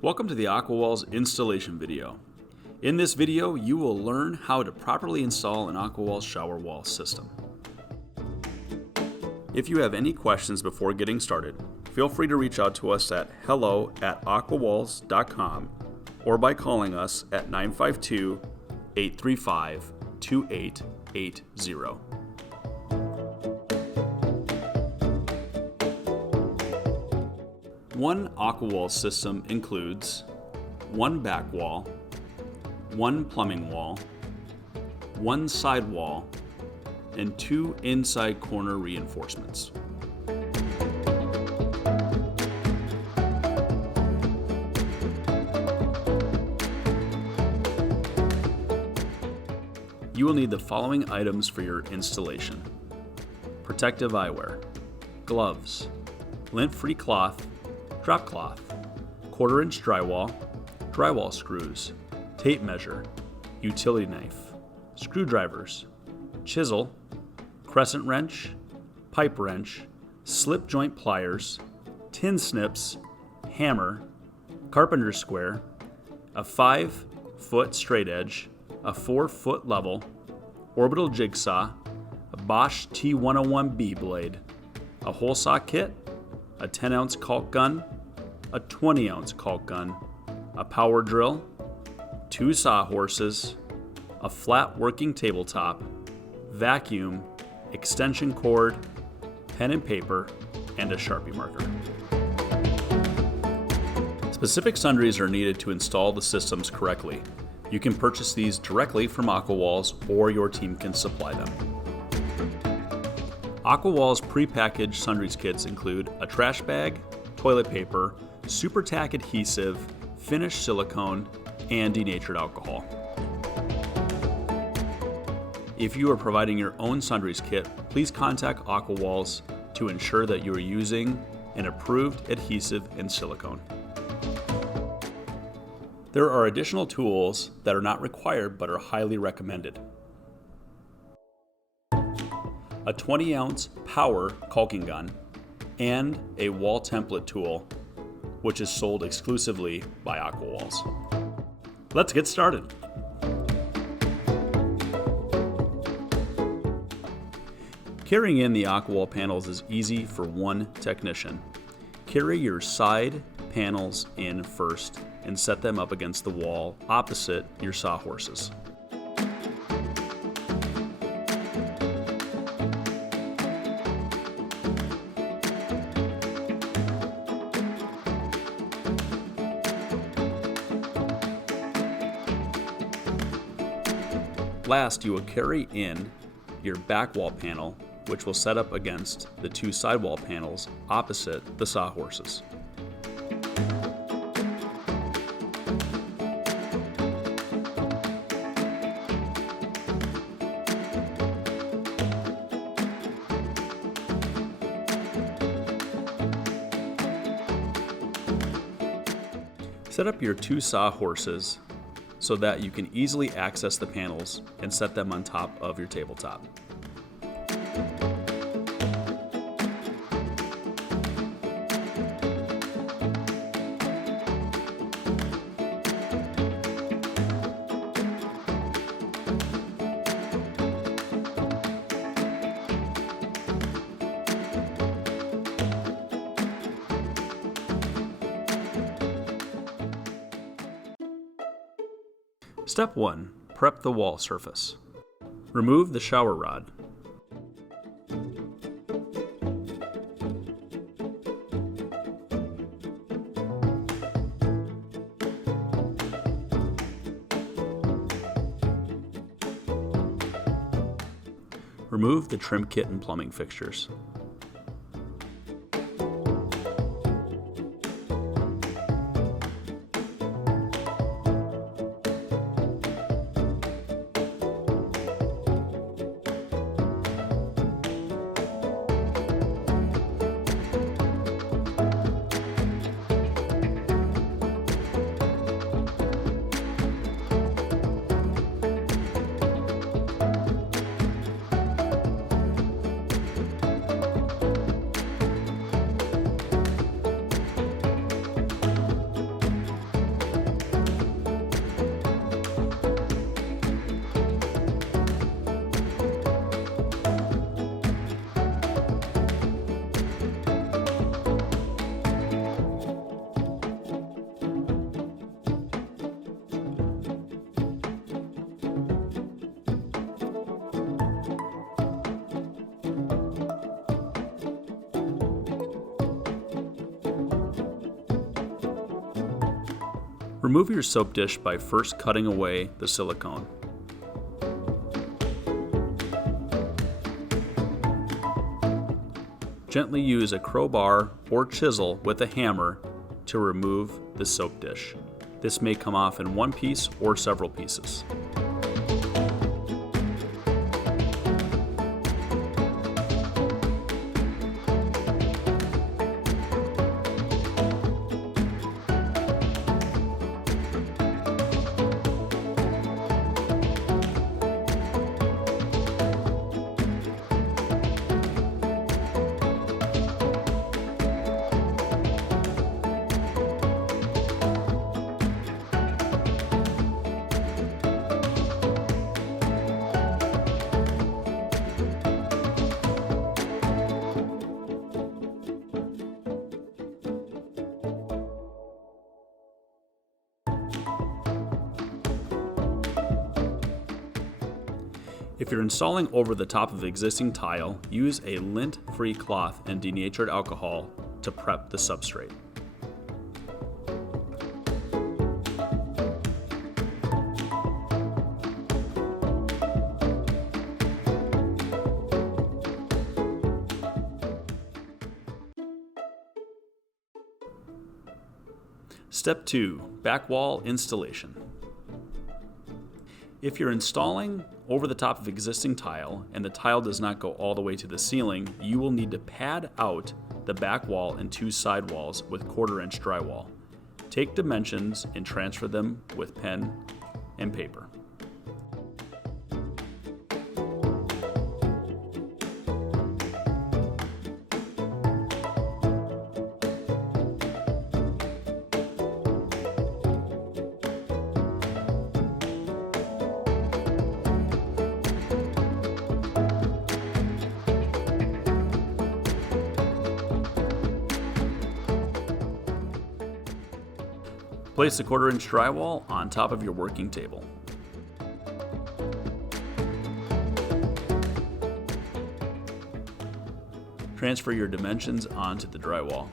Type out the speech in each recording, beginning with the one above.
Welcome to the AquaWalls installation video. In this video, you will learn how to properly install an AquaWalls shower wall system. If you have any questions before getting started, feel free to reach out to us at hello@aquawalls.com or by calling us at 952-835-2880. One AquaWalls system includes one back wall, one plumbing wall, one side wall, and two inside corner reinforcements. You will need the following items for your installation: protective eyewear, gloves, lint-free cloth, drop cloth, 1/4 inch drywall, drywall screws, tape measure, utility knife, screwdrivers, chisel, crescent wrench, pipe wrench, slip joint pliers, tin snips, hammer, carpenter square, a 5-foot straight edge, a 4-foot level, orbital jigsaw, a Bosch T101B blade, a hole saw kit, a 10-ounce caulk gun, a 20-ounce caulk gun, a power drill, 2 sawhorses, a flat working tabletop, vacuum, extension cord, pen and paper, and a Sharpie marker. Specific sundries are needed to install the systems correctly. You can purchase these directly from AquaWalls or your team can supply them. AquaWalls prepackaged sundries kits include a trash bag, toilet paper, super tack adhesive, finished silicone, and denatured alcohol. If you are providing your own sundries kit, please contact AquaWalls to ensure that you are using an approved adhesive and silicone. There are additional tools that are not required but are highly recommended. A 20-ounce power caulking gun, and a wall template tool, which is sold exclusively by AquaWalls. Let's get started. Carrying in the AquaWall panels is easy for one technician. Carry your side panels in first and set them up against the wall opposite your sawhorses. Last, you will carry in your back wall panel, which will set up against the 2 sidewall panels opposite the sawhorses. Set up your 2 sawhorses so that you can easily access the panels and set them on top of your tabletop. Step 1. Prep the wall surface. Remove the shower rod. Remove the trim kit and plumbing fixtures. Remove your soap dish by first cutting away the silicone. Gently use a crowbar or chisel with a hammer to remove the soap dish. This may come off in one piece or several pieces. If you're installing over the top of existing tile, use a lint-free cloth and denatured alcohol to prep the substrate. Step 2. Back wall installation. If you're installing over the top of existing tile and the tile does not go all the way to the ceiling, you will need to pad out the back wall and 2 side walls with 1/4-inch drywall. Take dimensions and transfer them with pen and paper. Place the 1/4-inch drywall on top of your working table. Transfer your dimensions onto the drywall.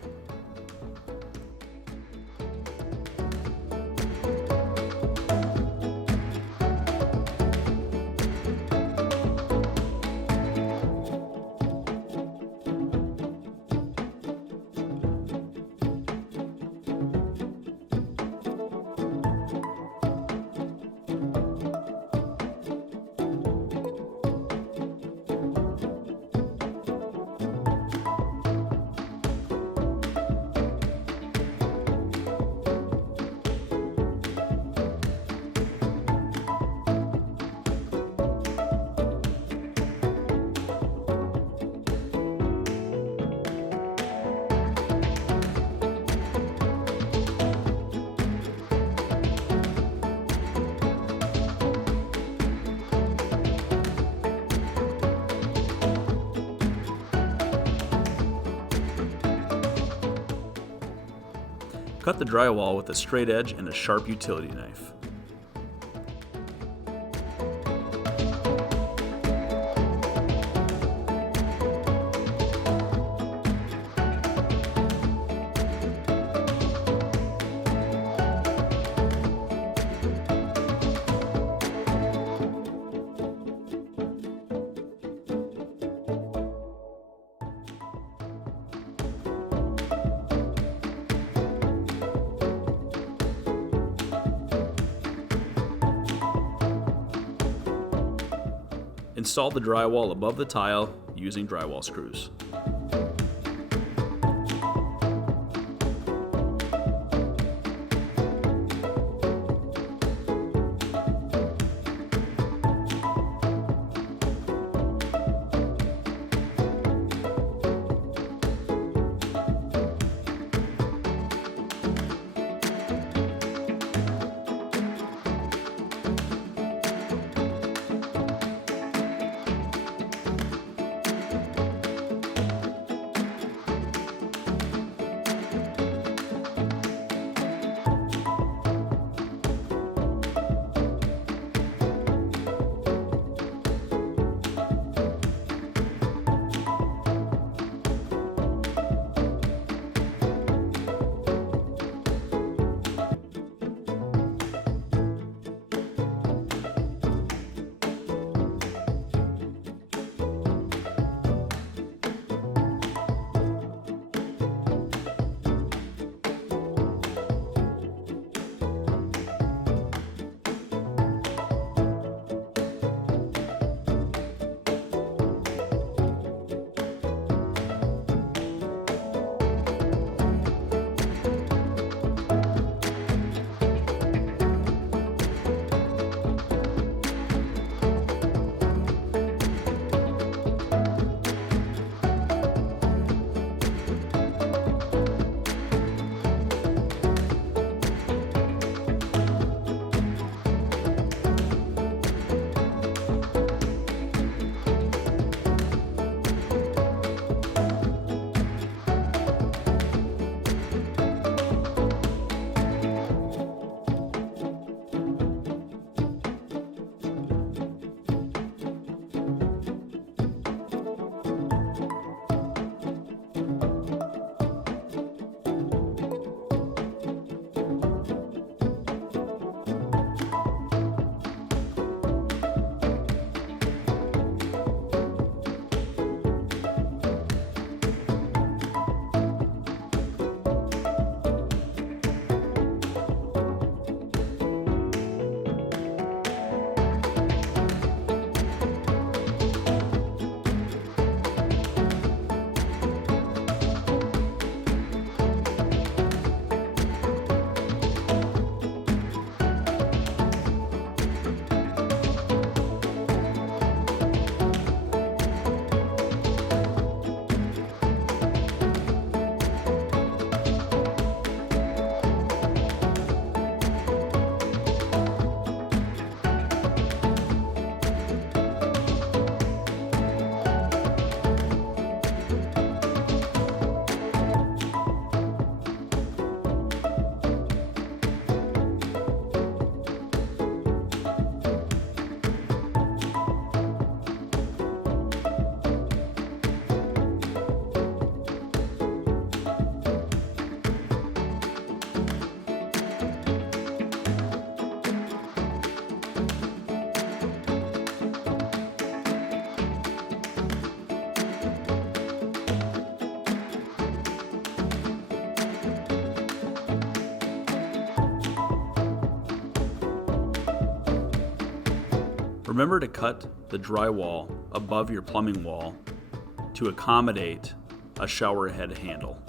Cut the drywall with a straight edge and a sharp utility knife. Install the drywall above the tile using drywall screws. Remember to cut the drywall above your plumbing wall to accommodate a shower head handle.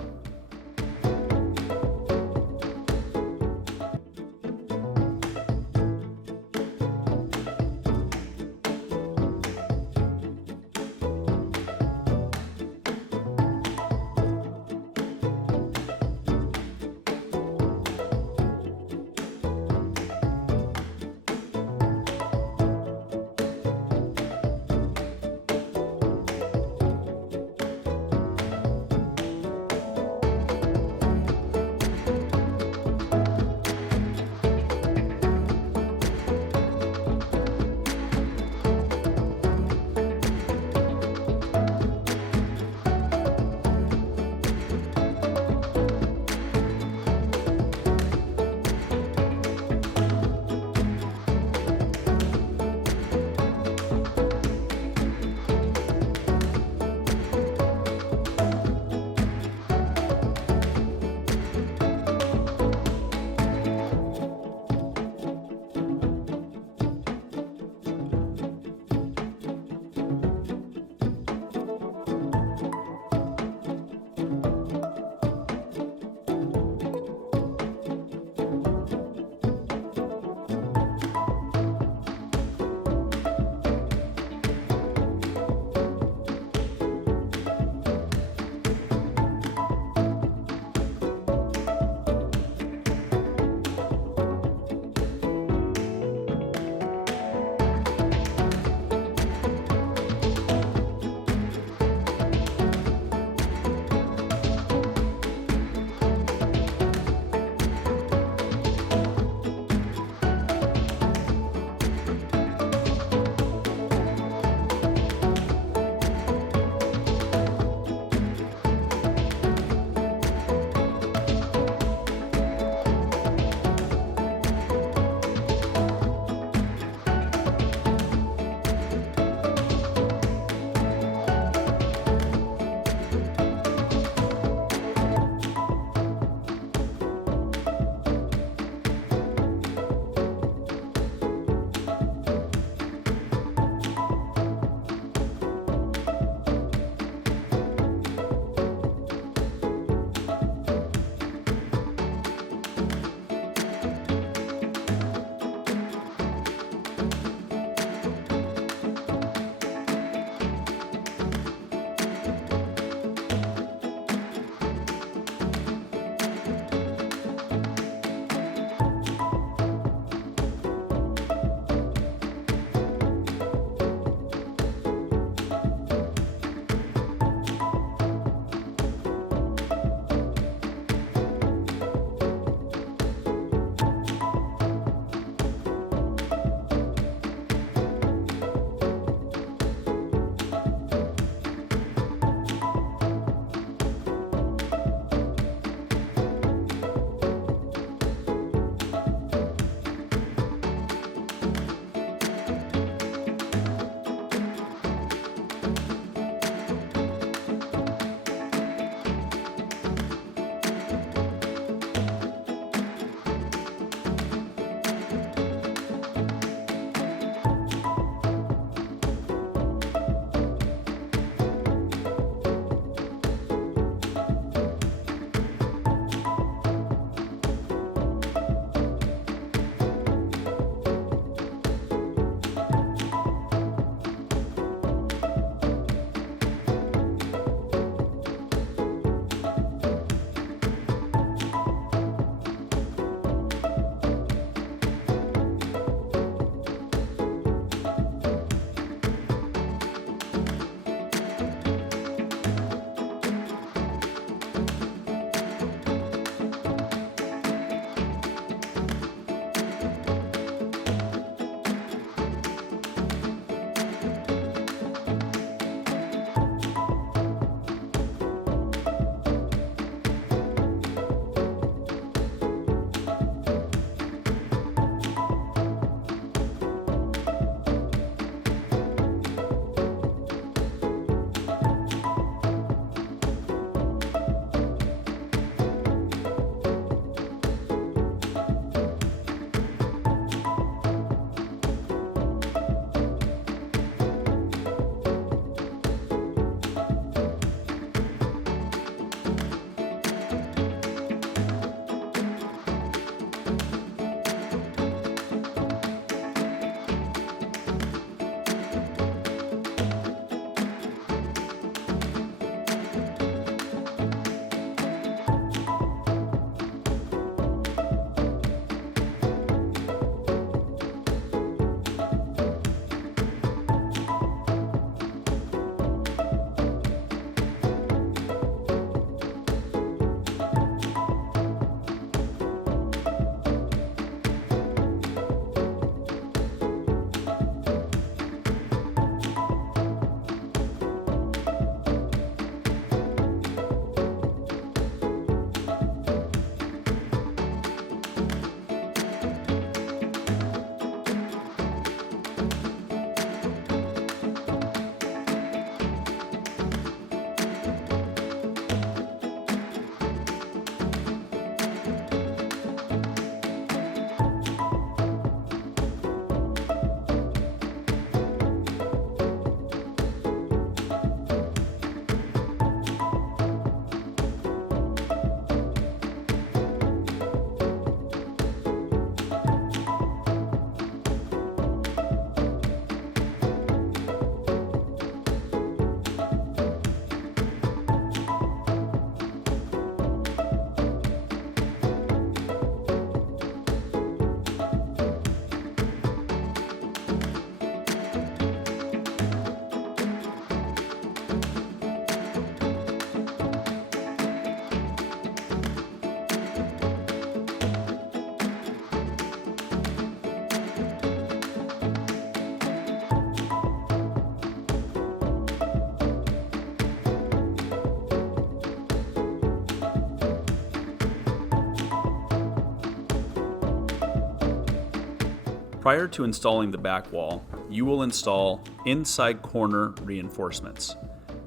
Prior to installing the back wall, you will install inside corner reinforcements.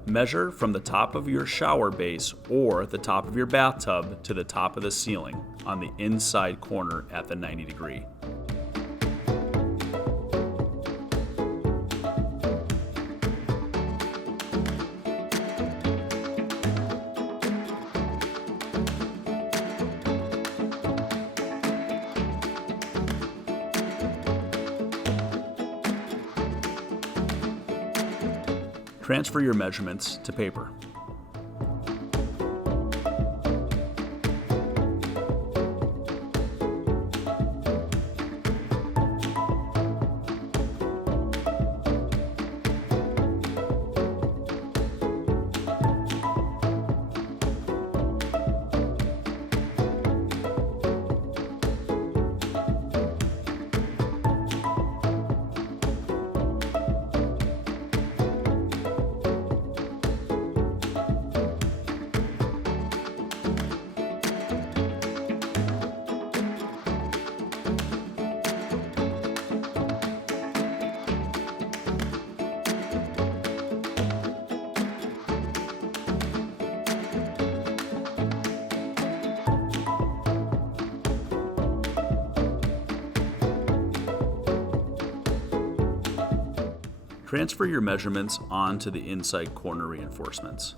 Measure from the top of your shower base or the top of your bathtub to the top of the ceiling on the inside corner at the 90 degree. Transfer your measurements to paper. Transfer your measurements onto the inside corner reinforcements.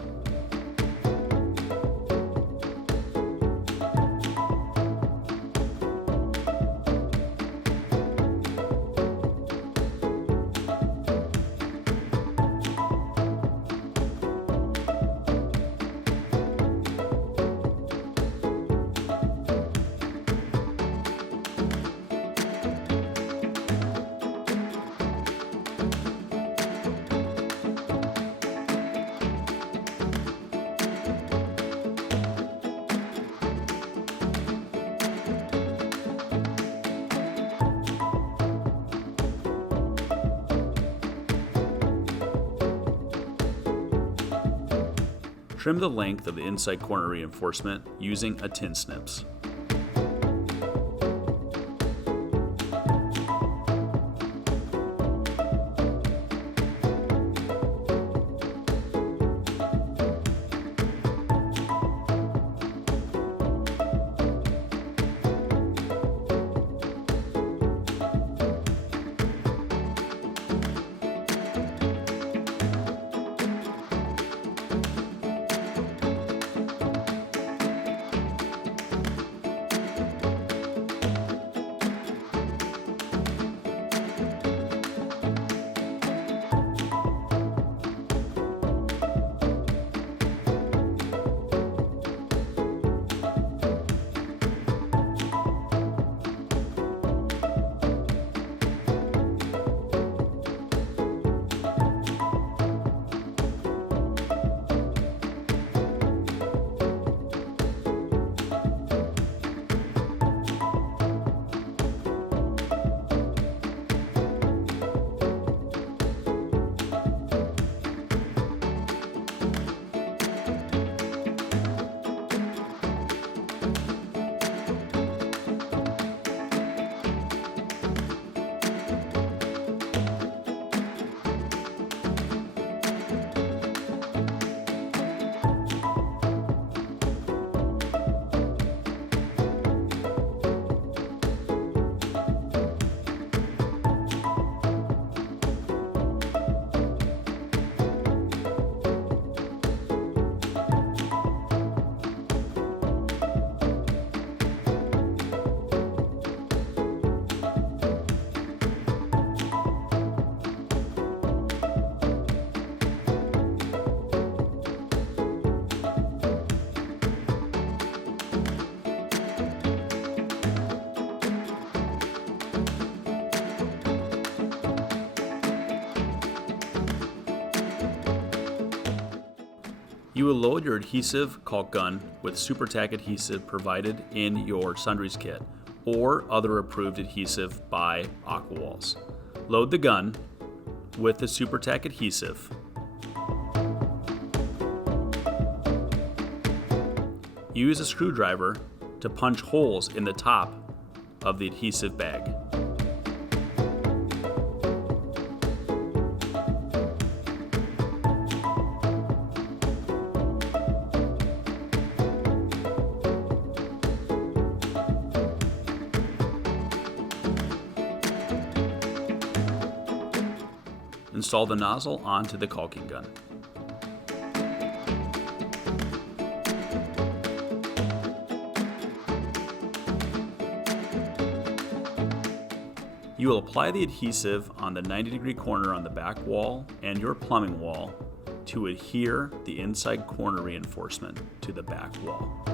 Trim the length of the inside corner reinforcement using a tin snips. You will load your adhesive caulk gun with Super Tach adhesive provided in your Sundries kit or other approved adhesive by AquaWalls. Load the gun with the Super Tach adhesive. Use a screwdriver to punch holes in the top of the adhesive bag. Install the nozzle onto the caulking gun. You will apply the adhesive on the 90-degree corner on the back wall and your plumbing wall to adhere the inside corner reinforcement to the back wall.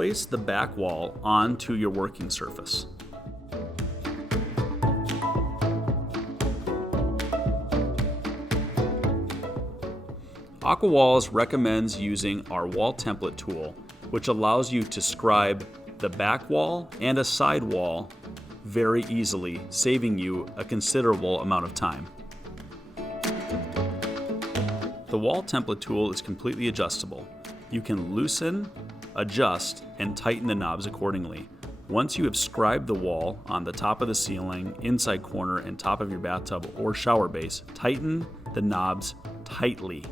Place the back wall onto your working surface. AquaWalls recommends using our wall template tool, which allows you to scribe the back wall and a side wall very easily, saving you a considerable amount of time. The wall template tool is completely adjustable. You can loosen, adjust, and tighten the knobs accordingly. Once you have scribed the wall on the top of the ceiling, inside corner, and top of your bathtub or shower base, tighten the knobs tightly.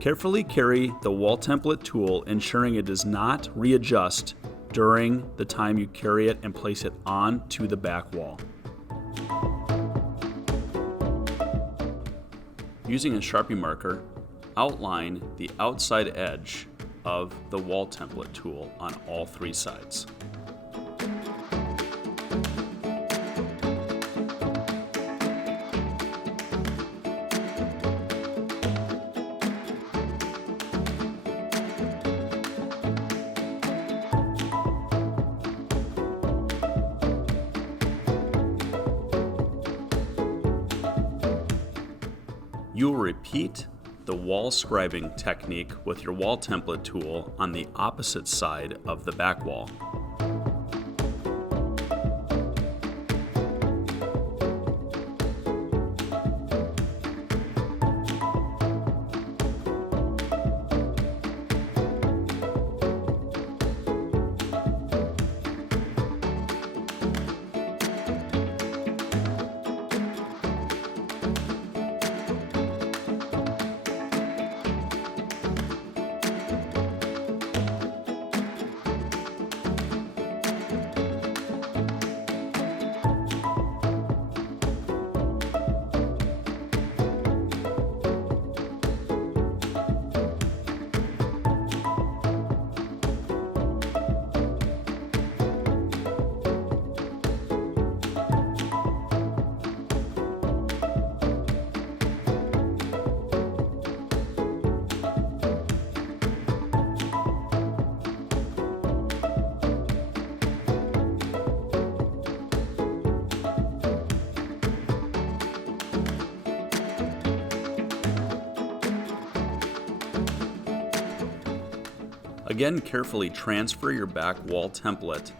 Carefully carry the wall template tool, ensuring it does not readjust during the time you carry it and place it onto the back wall. Using a Sharpie marker, outline the outside edge of the wall template tool on all three sides. You will repeat the wall scribing technique with your wall template tool on the opposite side of the back wall. Again, carefully transfer your back wall template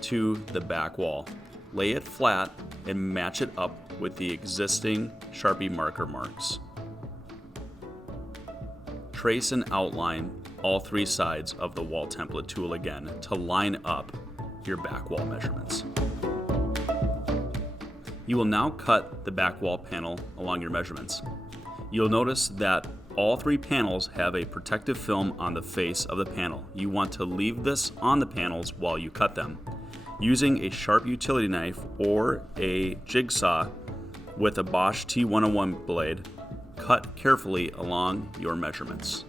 to the back wall. Lay it flat and match it up with the existing Sharpie marker marks. Trace and outline all three sides of the wall template tool again to line up your back wall measurements. You will now cut the back wall panel along your measurements. You'll notice that all three panels have a protective film on the face of the panel. You want to leave this on the panels while you cut them. Using a sharp utility knife or a jigsaw with a Bosch T101 blade, cut carefully along your measurements.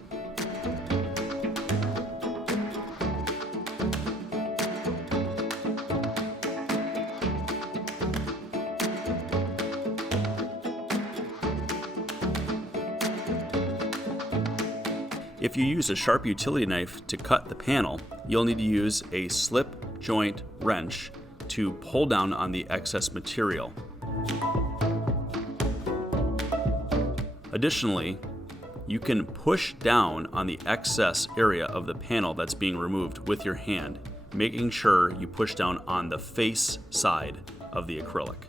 If you use a sharp utility knife to cut the panel, you'll need to use a slip joint wrench to pull down on the excess material. Additionally, you can push down on the excess area of the panel that's being removed with your hand, making sure you push down on the face side of the acrylic.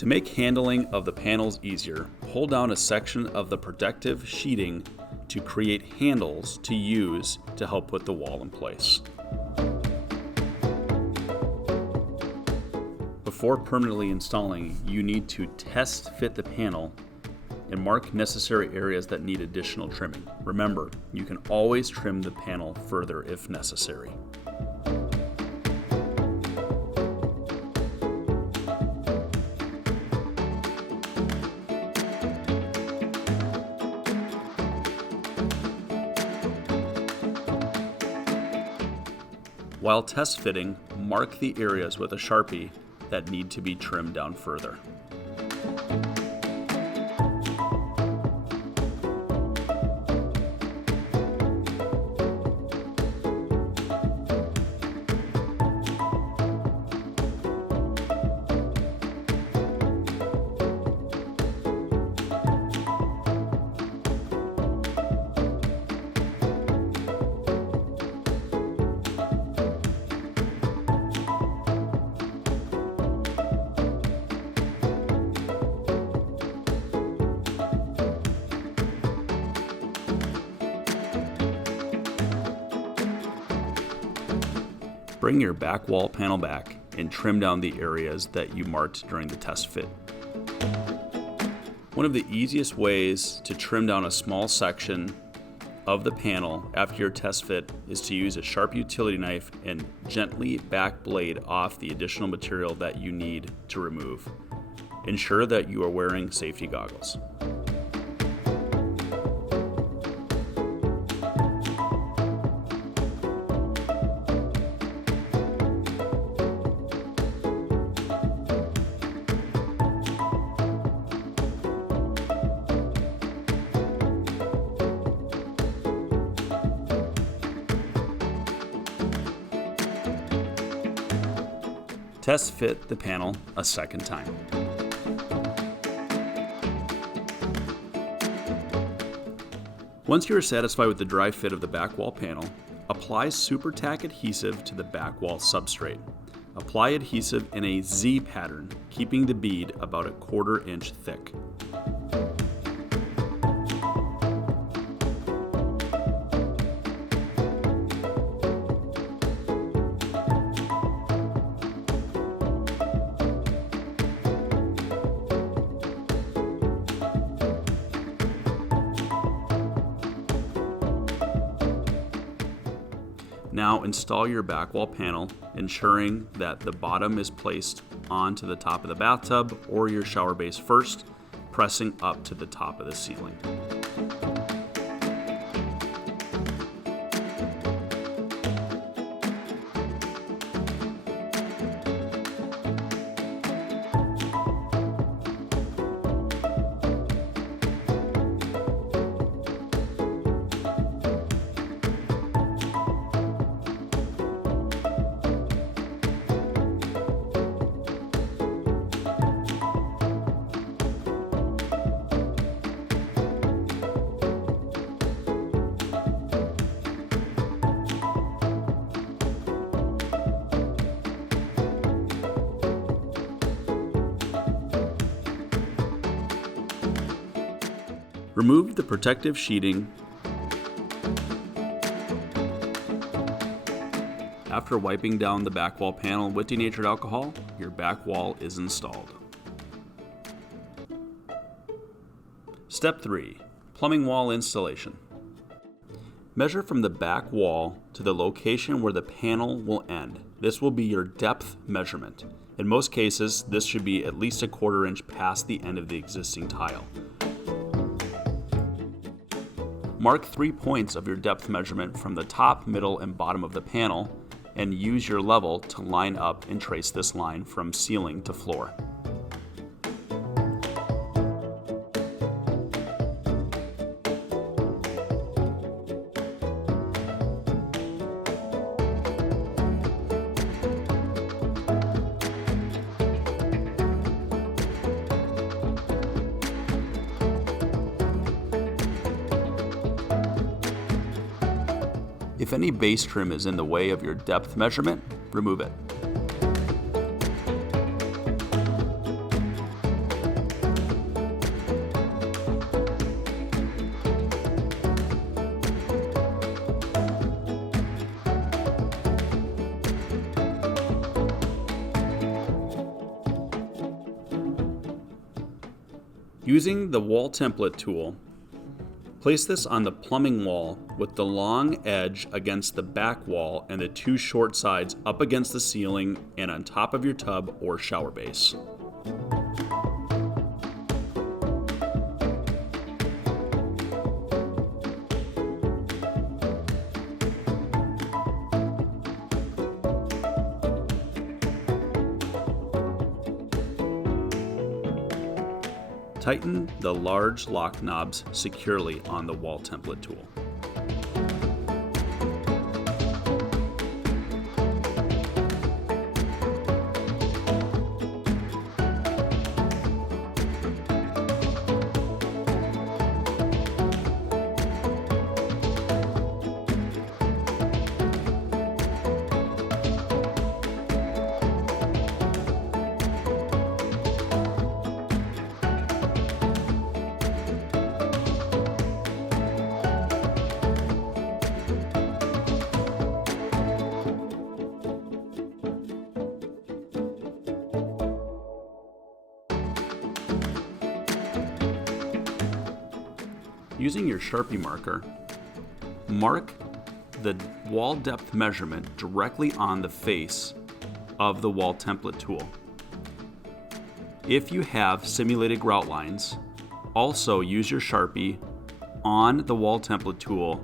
To make handling of the panels easier, pull down a section of the protective sheeting to create handles to use to help put the wall in place. Before permanently installing, you need to test fit the panel and mark necessary areas that need additional trimming. Remember, you can always trim the panel further if necessary. While test fitting, mark the areas with a Sharpie that need to be trimmed down further. Bring your back wall panel back and trim down the areas that you marked during the test fit. One of the easiest ways to trim down a small section of the panel after your test fit is to use a sharp utility knife and gently back blade off the additional material that you need to remove. Ensure that you are wearing safety goggles. Test fit the panel a second time. Once you are satisfied with the dry fit of the back wall panel, apply Super Tack adhesive to the back wall substrate. Apply adhesive in a Z pattern, keeping the bead about a 1/4 inch thick. Now install your back wall panel, ensuring that the bottom is placed onto the top of the bathtub or your shower base first, pressing up to the top of the ceiling. Remove the protective sheeting. After wiping down the back wall panel with denatured alcohol, your back wall is installed. Step 3. Plumbing wall installation. Measure from the back wall to the location where the panel will end. This will be your depth measurement. In most cases, this should be at least a 1/4 inch past the end of the existing tile. Mark 3 points of your depth measurement from the top, middle, and bottom of the panel, and use your level to line up and trace this line from ceiling to floor. If any base trim is in the way of your depth measurement, remove it. Using the wall template tool, place this on the plumbing wall with the long edge against the back wall and the two short sides up against the ceiling and on top of your tub or shower base. Tighten the large lock knobs securely on the wall template tool. Using your Sharpie marker, mark the wall depth measurement directly on the face of the wall template tool. If you have simulated grout lines, also use your Sharpie on the wall template tool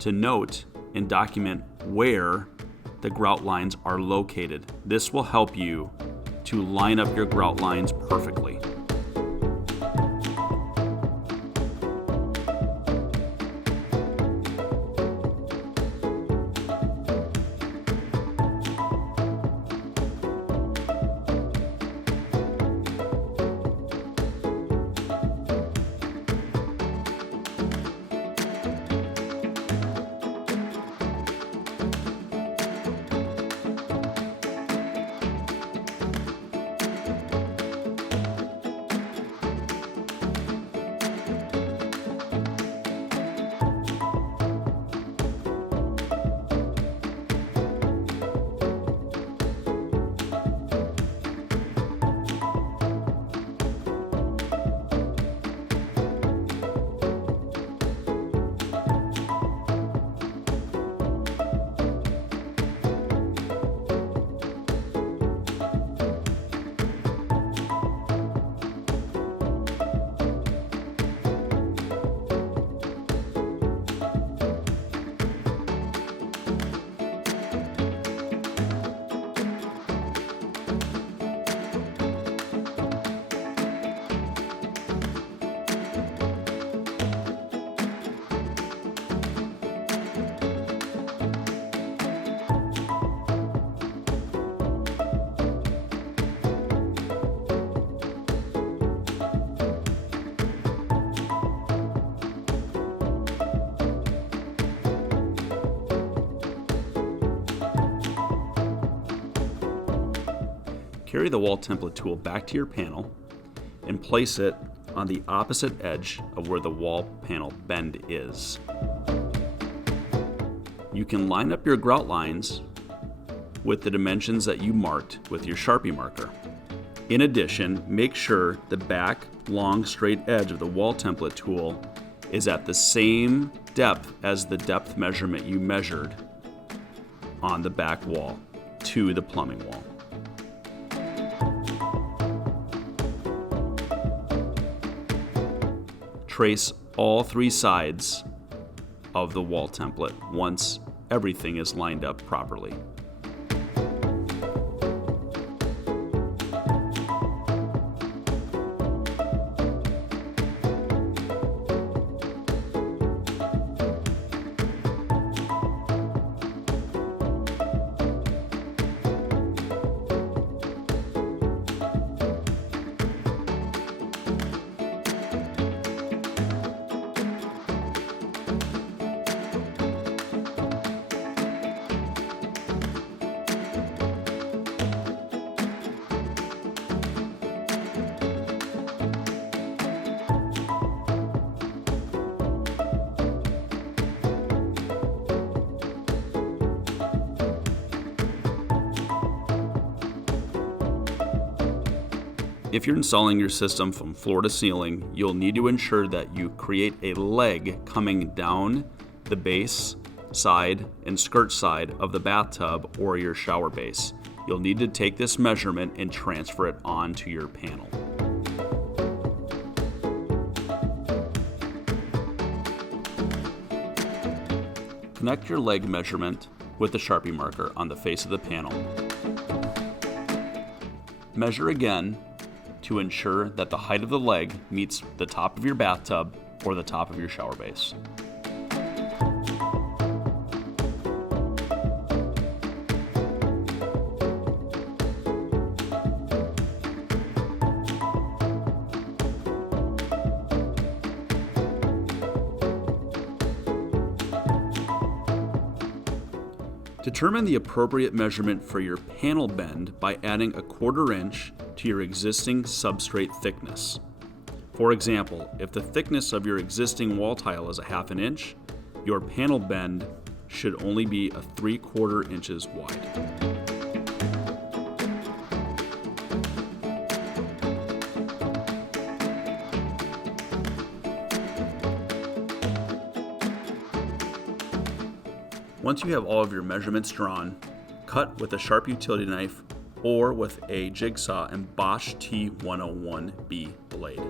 to note and document where the grout lines are located. This will help you to line up your grout lines perfectly. Carry the wall template tool back to your panel and place it on the opposite edge of where the wall panel bend is. You can line up your grout lines with the dimensions that you marked with your Sharpie marker. In addition, make sure the back long straight edge of the wall template tool is at the same depth as the depth measurement you measured on the back wall to the plumbing wall. Trace all three sides of the wall template once everything is lined up properly. If you're installing your system from floor to ceiling, you'll need to ensure that you create a leg coming down the base, side, and skirt side of the bathtub or your shower base. You'll need to take this measurement and transfer it onto your panel. Connect your leg measurement with the Sharpie marker on the face of the panel. Measure again to ensure that the height of the leg meets the top of your bathtub or the top of your shower base. Determine the appropriate measurement for your panel bend by adding a 1/4 inch to your existing substrate thickness. For example, if the thickness of your existing wall tile is 1/2 inch, your panel bend should only be 3/4 inches wide. Once you have all of your measurements drawn, cut with a sharp utility knife or with a jigsaw and Bosch T101B blade.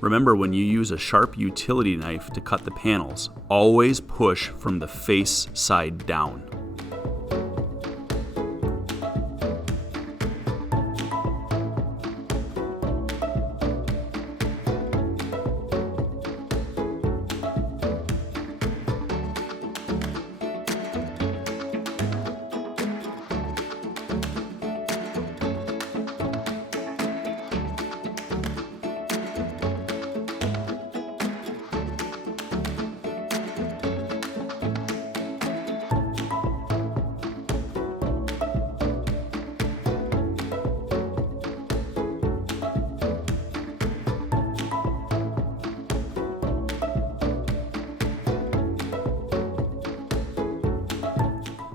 Remember, when you use a sharp utility knife to cut the panels, always push from the face side down.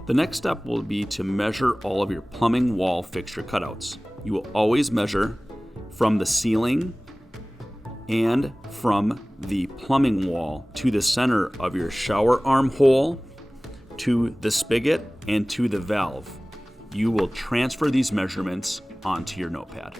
The next step will be to measure all of your plumbing wall fixture cutouts. You will always measure from the ceiling and from the plumbing wall to the center of your shower arm hole, to the spigot, and to the valve. You will transfer these measurements onto your notepad.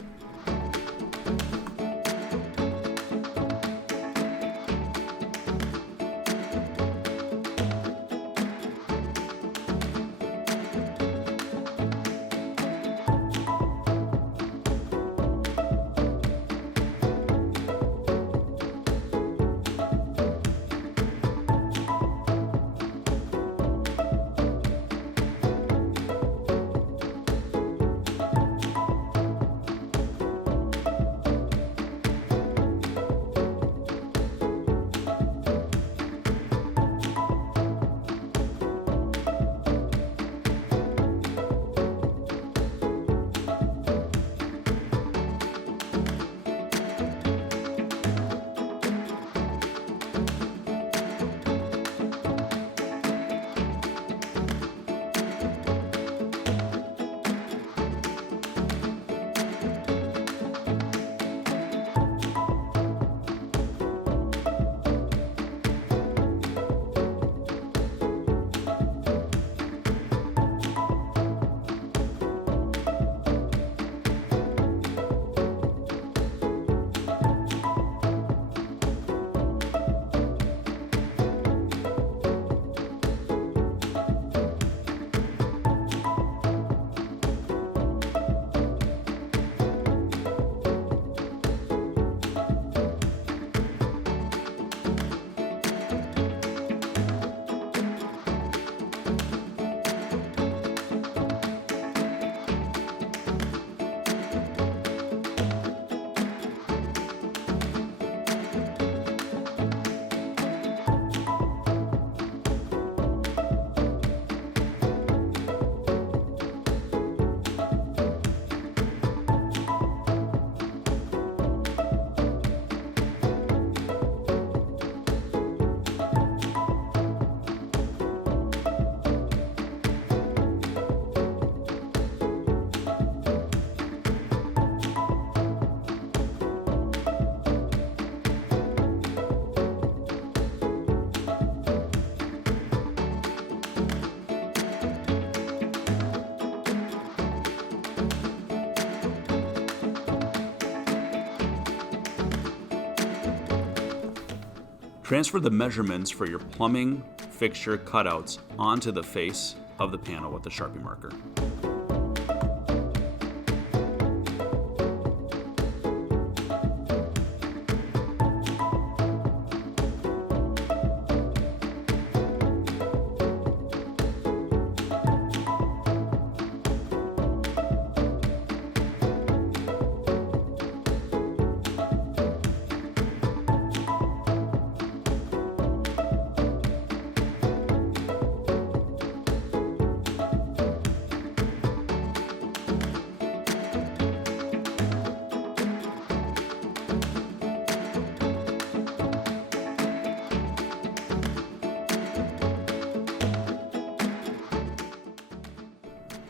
Transfer the measurements for your plumbing fixture cutouts onto the face of the panel with the Sharpie marker.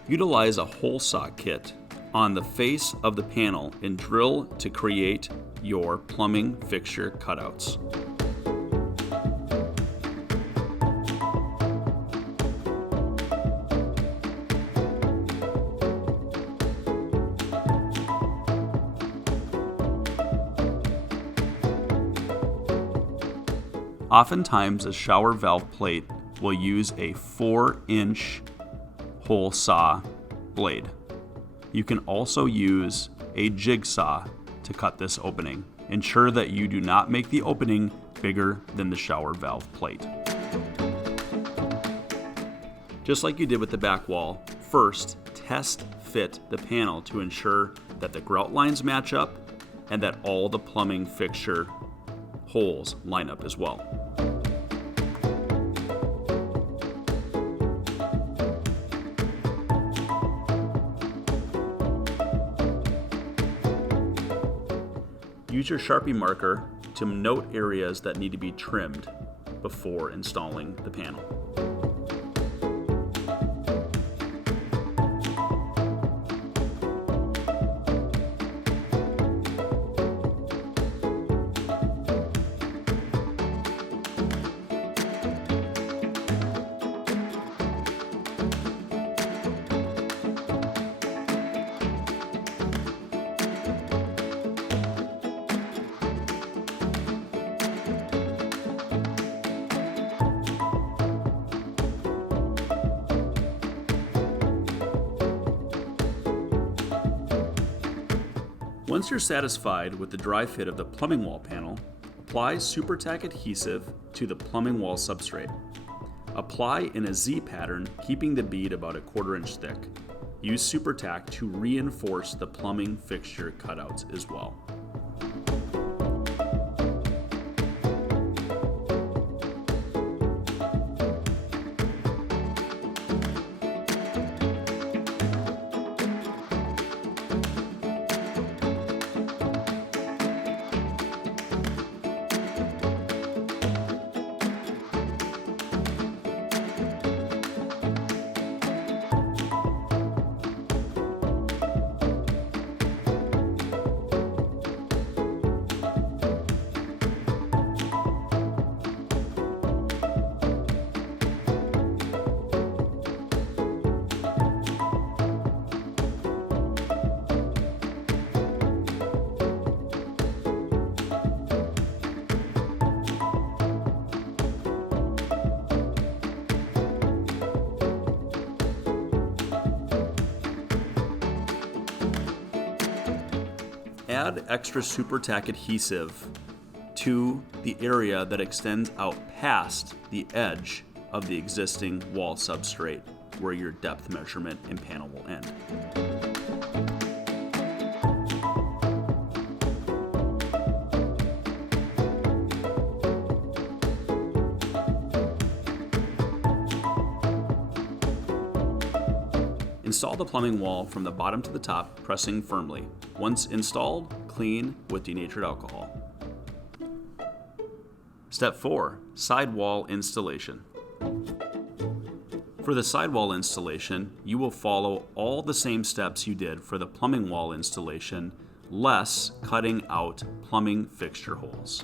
Utilize a hole saw kit on the face of the panel and drill to create your plumbing fixture cutouts. Oftentimes, a shower valve plate will use a 4-inch hole saw blade. You can also use a jigsaw to cut this opening. Ensure that you do not make the opening bigger than the shower valve plate. Just like you did with the back wall, first test fit the panel to ensure that the grout lines match up and that all the plumbing fixture holes line up as well. Use your Sharpie marker to note areas that need to be trimmed before installing the panel. Once you're satisfied with the dry fit of the plumbing wall panel, apply Super Tach adhesive to the plumbing wall substrate. Apply in a Z pattern, keeping the bead about a 1/4 inch thick. Use Super Tach to reinforce the plumbing fixture cutouts as well. Add extra Super Tach adhesive to the area that extends out past the edge of the existing wall substrate where your depth measurement and panel will end. Install the plumbing wall from the bottom to the top, pressing firmly. Once installed, clean with denatured alcohol. Step 4. Sidewall installation. For the sidewall installation, you will follow all the same steps you did for the plumbing wall installation, less cutting out plumbing fixture holes.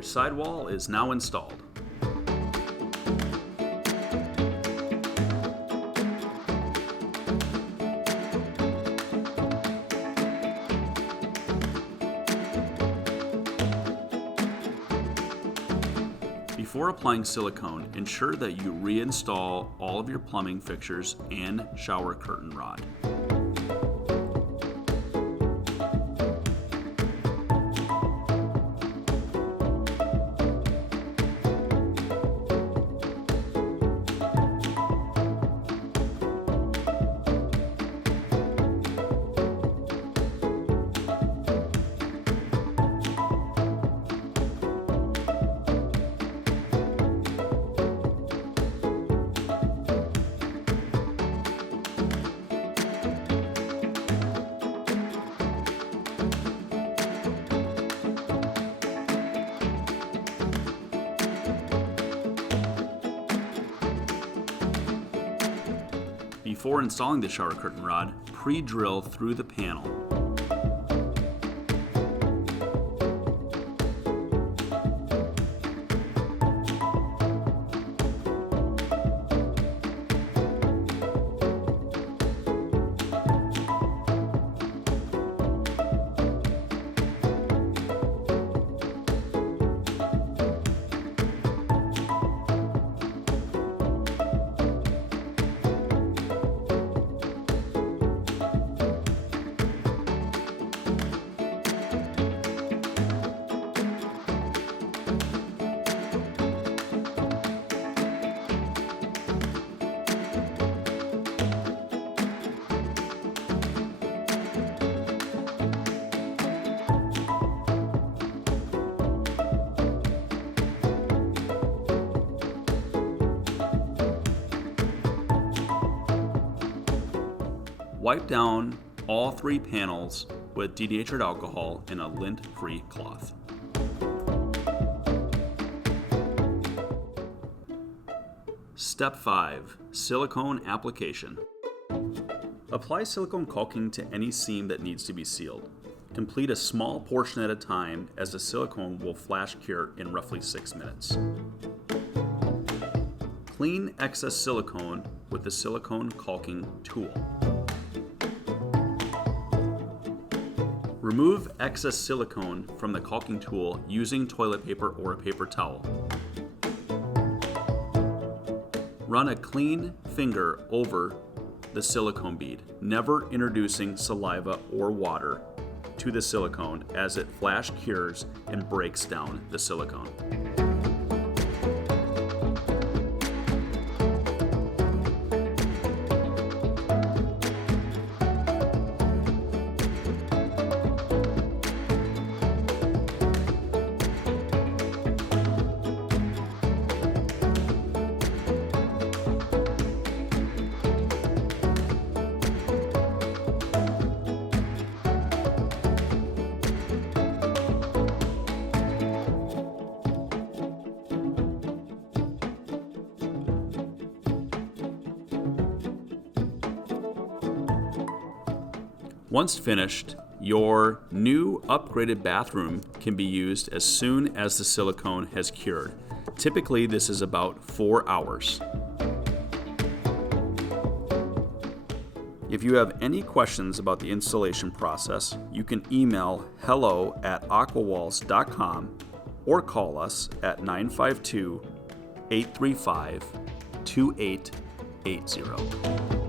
Your sidewall is now installed. Before applying silicone, ensure that you reinstall all of your plumbing fixtures and shower curtain rod. Before installing the shower curtain rod, pre-drill through the panel. Wipe down all 3 panels with denatured alcohol in a lint-free cloth. Step 5. Silicone Application. Apply silicone caulking to any seam that needs to be sealed. Complete a small portion at a time, as the silicone will flash cure in roughly 6 minutes. Clean excess silicone with the silicone caulking tool. Remove excess silicone from the caulking tool using toilet paper or a paper towel. Run a clean finger over the silicone bead, never introducing saliva or water to the silicone, as it flash cures and breaks down the silicone. Once finished, your new upgraded bathroom can be used as soon as the silicone has cured. Typically, this is about 4 hours. If you have any questions about the installation process, you can email hello@aquawalls.com or call us at 952-835-2880.